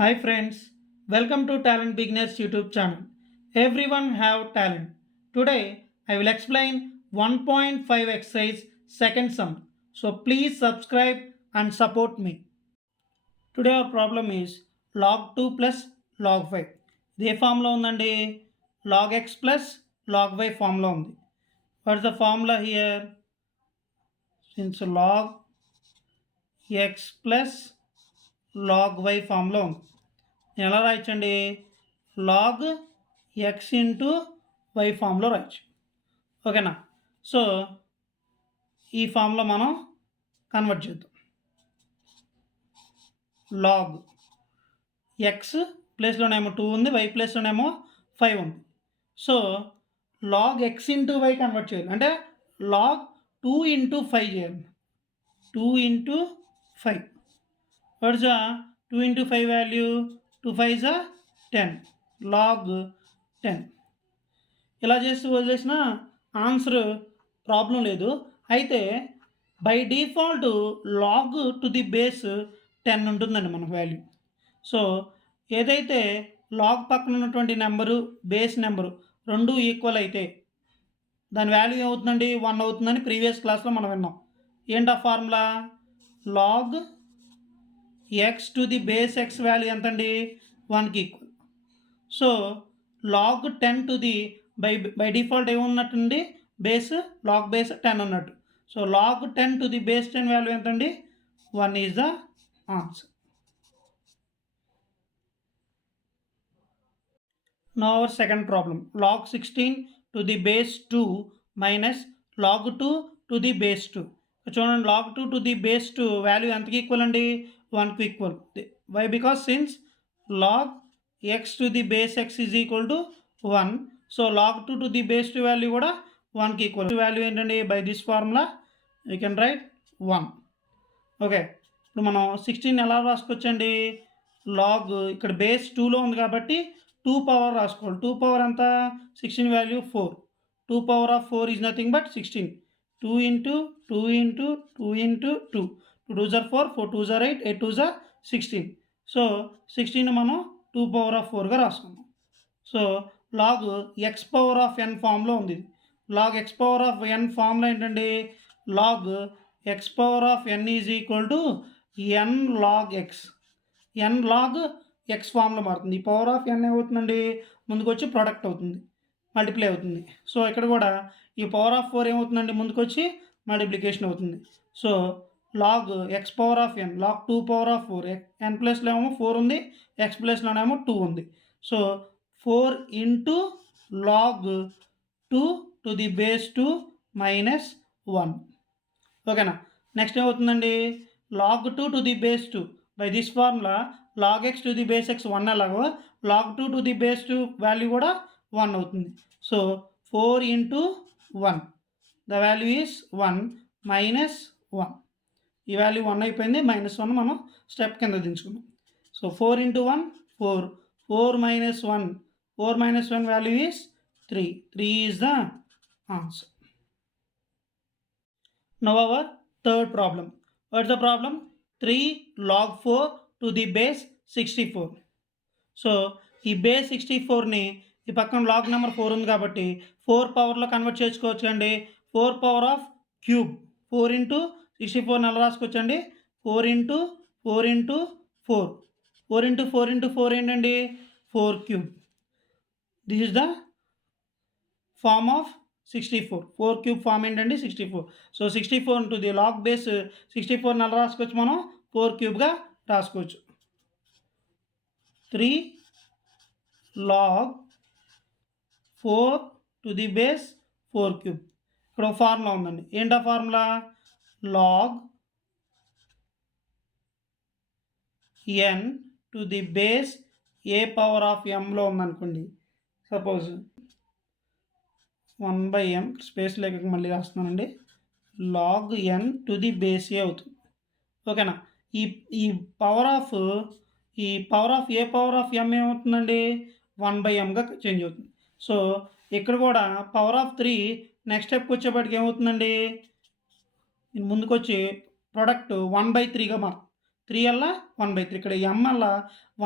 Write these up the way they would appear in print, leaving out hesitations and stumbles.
Hi friends, welcome to Talent Beginners YouTube channel. Everyone have talent. Today I will explain 1.5 exercise second sum. So please subscribe and support me. Today our problem is log 2 plus log 5. ఇదే formula ఉందండి, log x plus log y formula ఉంది. What is the formula here? Since log x plus log y formula ఉంది, ఎలా రాయొచ్చండి? Log X into why ఫామ్లో రాయొచ్చు. ఓకేనా? So ఈ ఫామ్లో మనం కన్వర్ట్ చేద్దాం. లాగ్ ఎక్స్ ప్లేస్లోనేమో 2 ఉంది, వై ప్లేస్లోనేమో 5 ఉంది. So log X into Y convert చేయాలి అంటే లాగ్ 2 ఇంటూ 5 చేయాలి. 2 into 5. What is the 2 into 5 value? 2 5 is 10. Log 10. ఇలా చేసి వదిలేసిన ఆన్సర్ ప్రాబ్లం లేదు. అయితే by default log to the base 10 ఉంటుందండి మనకు వాల్యూ. సో ఏదైతే లాగ్ పక్కన ఉన్నటువంటి నెంబరు బేస్ నెంబరు రెండు ఈక్వల్ అయితే దాని వాల్యూ ఏమవుతుందండి? 1 అవుతుందని ప్రీవియస్ క్లాస్లో మనం విన్నాం. ఏంటి ఆ formula? Log x to the base x value ఎంతండి? 1కి equal. So log 10 to the by default ఏమున్నట్టుండి? బేస్ లాగ్ బేస్ 10 ఉన్నట్టు. So log 10 to the base 10 value ఎంతండి? 1 is the answer. Now our second problem, log 16 to the base 2 minus log 2 to the base 2. చూడండి, log 2 to the base 2 value ఎంతకి equal అండి? 1కి equal. Why? Because since log x to the base x is equal to 1. So log 2 to the base 2 value కూడా 1కి equal. Value ఏంటండి? By this formula you can write 1. Okay, ఇప్పుడు మనం 16 ఎలా రాసుకోవచ్చండి? Log ఇక్కడ బేస్ 2లో ఉంది కాబట్టి 2 పవర్ రాసుకోవాలి. 2 పవర్ ఎంత? 16 value 4. 2 power of 4 is nothing but 16. 2 into 2 into 2 into 2. 2 2s are 4, 4 2s are 8, 8 2s are 16. So 16 మనం 2 పవర్ ఆఫ్ 4గా రాసుకున్నాం. So log x power of n ఫామ్లో ఉంది. Log x power of n ఫామ్లో ఏంటండి? Log x power of n is equal to n log x. N log x ఫామ్లో మారుతుంది. ఈ పవర్ ఆఫ్ ఎన్ ఏమవుతుందండి? ముందుకు వచ్చి ప్రొడక్ట్ అవుతుంది, మల్టిప్లై అవుతుంది. సో ఇక్కడ కూడా ఈ పవర్ ఆఫ్ 4 ఏమవుతుందండి? ముందుకు వచ్చి మల్టిప్లికేషన్ అవుతుంది. So log x power of n, log 2 power of 4. N ప్లేస్లో ఏమో 4 ఉంది, ఎక్స్ ప్లేస్లోనేమో 2 ఉంది. So 4 into log 2 to the base 2 minus 1. ఓకేనా? నెక్స్ట్ ఏమవుతుందండి? Log 2 to the base 2 by this formula log x to the base x 1 అలాగో log 2 to the base 2 value కూడా 1 అవుతుంది. So 4 into 1, the value is 1 minus 1. ఈ value 1 అయిపోయింది, minus 1 మనం step కింద దించుకున్నాం. So 4 into 1 4, 4 minus 1, 4 minus 1 value is 3. 3 is the answer. Now our third problem. What is the problem? 3 log 4 to the base 64. So ఈ base 64ని ఈ పక్కన log number 4 ఉంది కాబట్టి 4 పవర్లో కన్వర్ట్ చేసుకోవచ్చు అండి. 4 పవర్ ఆఫ్ క్యూబ్. 4 ఇంటూ 64 ఎలా రాసుకోవచ్చండి? 4 ఇంటూ 4 ఇంటూ 4. 4 ఇంటూ 4 ఇంటూ 4 ఏంటండి? 4 cube. This is the form of 64. 4 cube form ఏంటండి? 64. So 64 into the log base 64 ఎలా రాసుకోవచ్చు మనం? 4 క్యూబ్గా రాసుకోవచ్చు. 3 log 4 to the base 4 cube. ఇక్కడ ఒక ఫార్ములా ఉందండి. ఏంటా formula? Log n to the base a power of ఎంలో ఉందనుకోండి. సపోజ్ 1/m స్పేస్ లేక మళ్ళీ రాస్తున్నానండి. Log n to the base a అవుతుంది. ఓకేనా? ఈ ఈ power of a power of m ఏమవుతుందండి? 1/mగా చేంజ్ అవుతుంది. సో ఇక్కడ కూడా పవర్ ఆఫ్ 3 నెక్స్ట్ స్టెప్కి వచ్చేప్పటికి ఏమవుతుందండి? ముందుకు వచ్చి ప్రొడక్ట్ 1/3గా 3 అల్ల 1/3. ఇక్కడ m అల్ల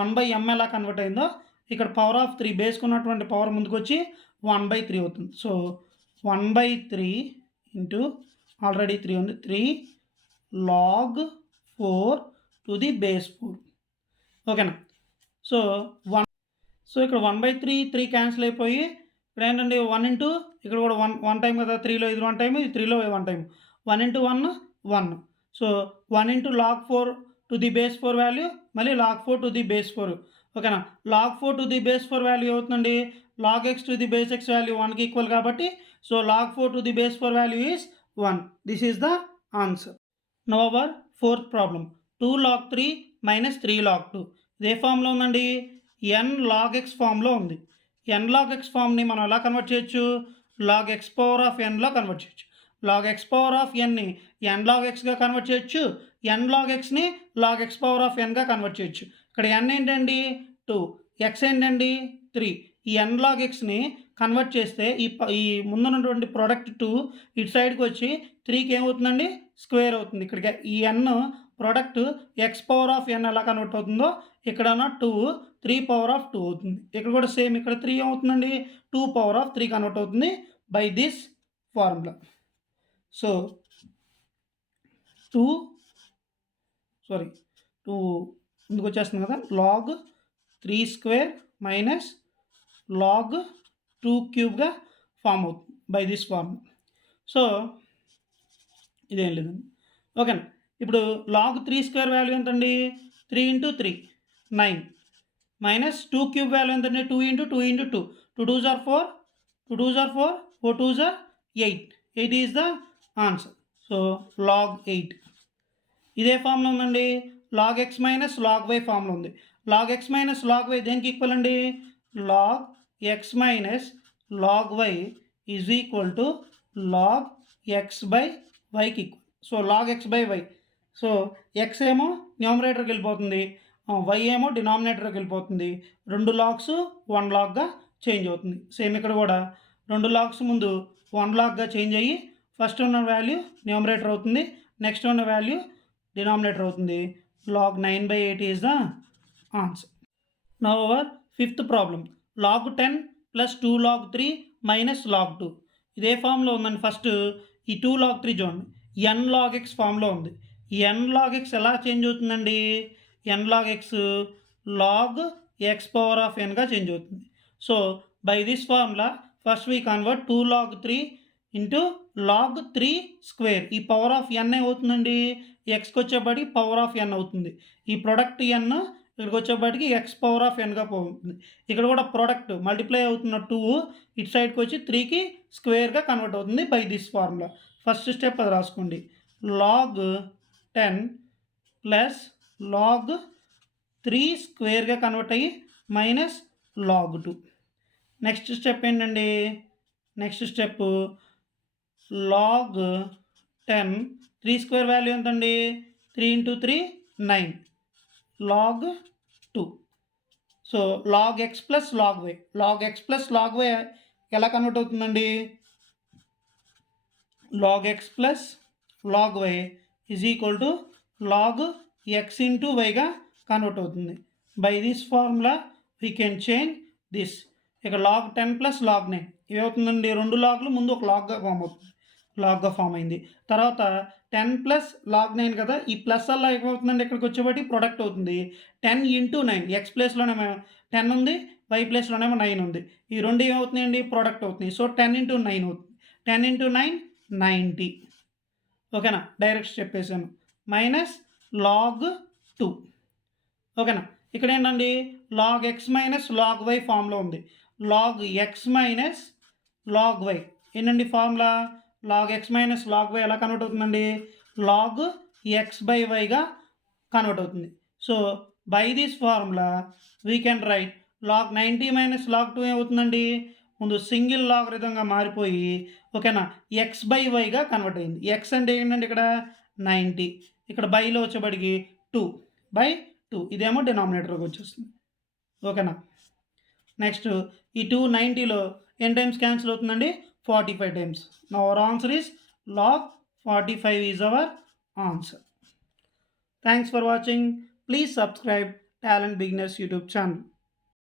1/m ఎలా కన్వర్ట్ అయిందో ఇక్కడ పవర్ ఆఫ్ 3 బేస్కున్నటువంటి పవర్ ముందుకొచ్చి 1/3 అవుతుంది. సో 1/3 ఇంటూ ఆల్రెడీ 3 ఉంది, 3 log 4 టు ది బేస్ 4. ఓకేనా. సో ఇక్కడ 1/3 3 క్యాన్సిల్ అయిపోయి ఇక్కడ ఏంటండి 1 ఇంటూ ఇక్కడ కూడా 1 టైం కదా, 3లో ఇది 1 టైం, ఇది 3లో 1 time, 1 into 1 1. So 1 into log 4 to the base 4 value, మళ్ళీ log 4 టు ది బేస్ 4. ఓకేనా. log 4 to the base 4 value అవుతుందండి log x to the base x value 1కి ఈక్వల్ కాబట్టి, so log 4 to the base 4 value is 1. This is the answer. Now our fourth problem, 2 log 3 minus 3 log 2. ఇది ఏ ఫామ్లో ఉందండి, n log x ఫామ్లో ఉంది. n log x ఫామ్ని మనం ఎలా కన్వర్ట్ చేయొచ్చు, log x పవర్ ఆఫ్ nలో కన్వర్ట్ చేయొచ్చు. log x పవర్ ఆఫ్ nని n log xగా కన్వర్ట్ చేయొచ్చు, n log xని log x పవర్ ఆఫ్ nగా కన్వర్ట్ చేయొచ్చు. ఇక్కడ n ఏంటండి 2, x ఏంటండి 3. ఈ n log xని కన్వర్ట్ చేస్తే ఈ ముందున్నటువంటి ప్రోడక్ట్ 2 ఇటు సైడ్కి వచ్చి 3కి ఏమవుతుందండి స్క్వేర్ అవుతుంది. ఇక్కడికి ఈ n product x power of n ఎలా కన్వర్ట్ అవుతుందో ఇక్కడ 2 3 పవర్ ఆఫ్ 2 అవుతుంది. ఇక్కడ కూడా సేమ్, ఇక్కడ 3 ఏమవుతుందండి 2 పవర్ ఆఫ్ 3 కన్వర్ట్ అవుతుంది బై దిస్ ఫార్ములా. సో 2 ముందుకు వచ్చేస్తుంది కదా, log 3 స్క్వేర్ మైనస్ log 2 క్యూబ్గా ఫామ్ అవుతుంది బై దిస్ ఫార్ములా. సో ఇదేం లేదండి. ఓకేనా. ఇప్పుడు log 3 స్క్వేర్ వాల్యూ ఎంతండి 3 ఇంటూ 3 9 మైనస్ 2 క్యూబ్ వాల్యూ ఎంతండి 2 into 2 into 2, 2 2s are 4, 2 2s are 4, 4 2s are 8. 8 is the answer. So log 8 ఇదే ఫామ్లో ఉందండి, log x minus log y ఫామ్లో ఉంది. log x minus log y దేనికి ఈక్వల్ అండి, log x minus log y is equal to log x by వైకి equal. So log x by y, so x ఏమో న్యూమరేటర్కి వెళ్ళిపోతుంది, y ఏమో డినామినేటర్కి వెళ్ళిపోతుంది. 2 లాగ్స్ 1 లాగ్గా చేంజ్ అవుతుంది. సేమ్ ఇక్కడ కూడా 2 లాగ్స్ ముందు 1 లాగ్గా చేంజ్ అయ్యి ఫస్ట్ ఉన్న వాల్యూ న్యూమరేటర్ అవుతుంది, నెక్స్ట్ ఉన్న వాల్యూ డినామినేటర్ అవుతుంది. log 9/8 is the answer. Now our fifth problem, log 10 plus 2 log 3 minus log 2. ఇదే ఫామ్లో ఉందండి. ఫస్ట్ ఈ 2 log 3 చూడండి, n log x ఫామ్లో ఉంది. n log x ఎలా చేంజ్ అవుతుందండి, n log x log x power of nగా చేంజ్ అవుతుంది. So by this formula first we convert 2 log 3 into log 3 square. ఈ పవర్ ఆఫ్ n అవుతుందండి, ఎక్స్కి వచ్చేప్పటికి పవర్ ఆఫ్ n అవుతుంది. ఈ ప్రొడక్ట్ n ఇక్కడికి వచ్చేప్పటికి ఎక్స్ పవర్ ఆఫ్ nగా పోతుంది. ఇక్కడ కూడా ప్రోడక్ట్ మల్టిప్లై అవుతున్న 2 ఇటు సైడ్కి వచ్చి 3కి స్క్వేర్గా కన్వర్ట్ అవుతుంది by this formula. First step అది రాసుకోండి, log 10 ప్లస్ log 3 స్క్వేర్గా కన్వర్ట్ అయ్యి మైనస్ log 2. నెక్స్ట్ స్టెప్ ఏంటండి, next step log 10 3 square value ఎంతండి 3 into 3 9 log 2. So log x plus log y, log x plus log y ఎలా convert అవుతుందండి, log x plus log y is equal to log x into వైగా convert అవుతుంది. By this formula we can change this. ఇక్కడ log 10 plus log 9 ఏమవుతుందండి, 2 లాగ్లు ముందు ఒక లాగ్గా form అవుతుంది, లాగ్గా form అయింది. తర్వాత 10 ప్లస్ log 9 కదా, ఈ ప్లస్ అలా ఏమవుతుందండి ఇక్కడికి వచ్చేబట్టి ప్రొడక్ట్ అవుతుంది. 10 ఇంటూ 9, ఎక్స్ ప్లేస్లోనేమో 10 ఉంది, వై ప్లేస్లోనేమో 9 ఉంది. ఈ రెండు ఏమవుతున్నాయండి ప్రొడక్ట్ అవుతుంది. సో 10 ఇంటూ 9 అవుతుంది, 10 ఇంటూ 9 90. ఓకేనా, డైరెక్ట్ చెప్పేసాను. Minus log 2. ఓకేనా. ఇక్కడ ఏంటండి log x minus log y ఫామ్లో ఉంది. log x minus log y ఏంటండి formula, log x minus log y ఎలా కన్వర్ట్ అవుతుందండి, log x బై వైగా కన్వర్ట్ అవుతుంది. So by this formula we can write log 90 minus log 2 ఏమవుతుందండి, ముందు single లాగరిథంగా మారిపోయి ఓకేనా ఎక్స్ బై వైగా కన్వర్ట్ అయింది. ఎక్స్ అంటే ఏంటంటే ఇక్కడ 90, ఇక్కడ బైలో వచ్చేబడికి 2/2, ఇదేమో డినామినేటర్కి వచ్చేస్తుంది. ఓకేనా. నెక్స్ట్ ఈ 290లో ఎన్ టైమ్స్ క్యాన్సిల్ అవుతుందండి, 45 times. Our answer is log 45 is our answer. Thanks for watching. Please subscribe talent beginners YouTube channel.